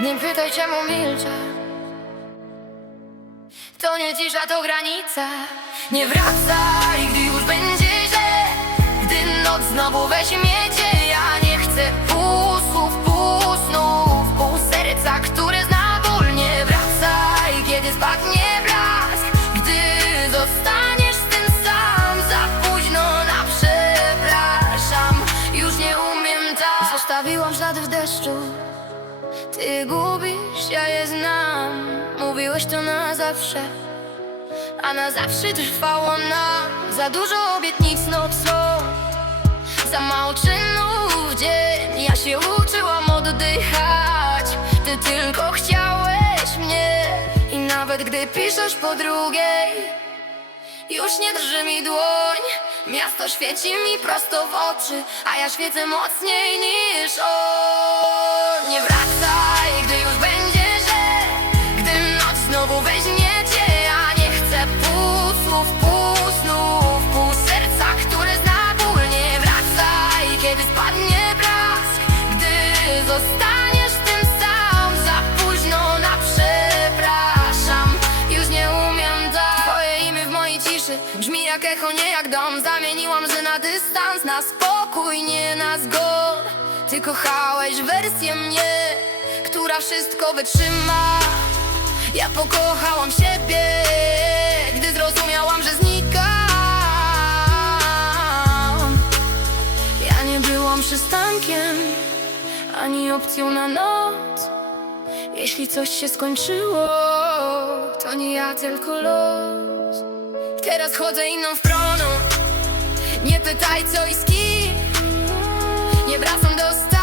nie pytaj czemu milczę. To nie cisza, to granica. Nie wracaj, gdy już będzie źle. Gdy noc znowu weźmie cię. Ja nie chcę pół słów, pół serca, które zna ból. Nie wracaj, kiedy spadnie blask. Gdy zostaniesz tym sam Za późno na przepraszam. Już nie umiem tak. Zostawiłam ślady w deszczu Ty gubisz, ja je znam. Mówiłeś to na zawsze. A na zawsze trwało nam Za dużo obietnic nocą Za mało czynów dzień Ja się uczyłam oddychać. Ty tylko chciałeś mnie I nawet gdy piszesz po drugiej już nie drży mi dłoń. Miasto świeci mi prosto w oczy A ja świecę mocniej niż on. Nie wracaj, gdy już będzie źle Gdy noc znowu weźmie cię Ja nie chcę pół słów, pół snów Pół serca, które zna ból. Nie wracaj, kiedy spadnie blask Gdy zostaniesz Brzmi jak echo, nie jak dom. Zamieniłam, że na dystans. Na spokój, nie na zgod Ty kochałeś wersję mnie Która wszystko wytrzyma. Ja pokochałam siebie Gdy zrozumiałam, że znikam. Ja nie byłam przystankiem Ani opcją na noc. Jeśli coś się skończyło, to nie ja, tylko los. Teraz chodzę inną stroną. Nie pytaj co i z kim. Nie wracam do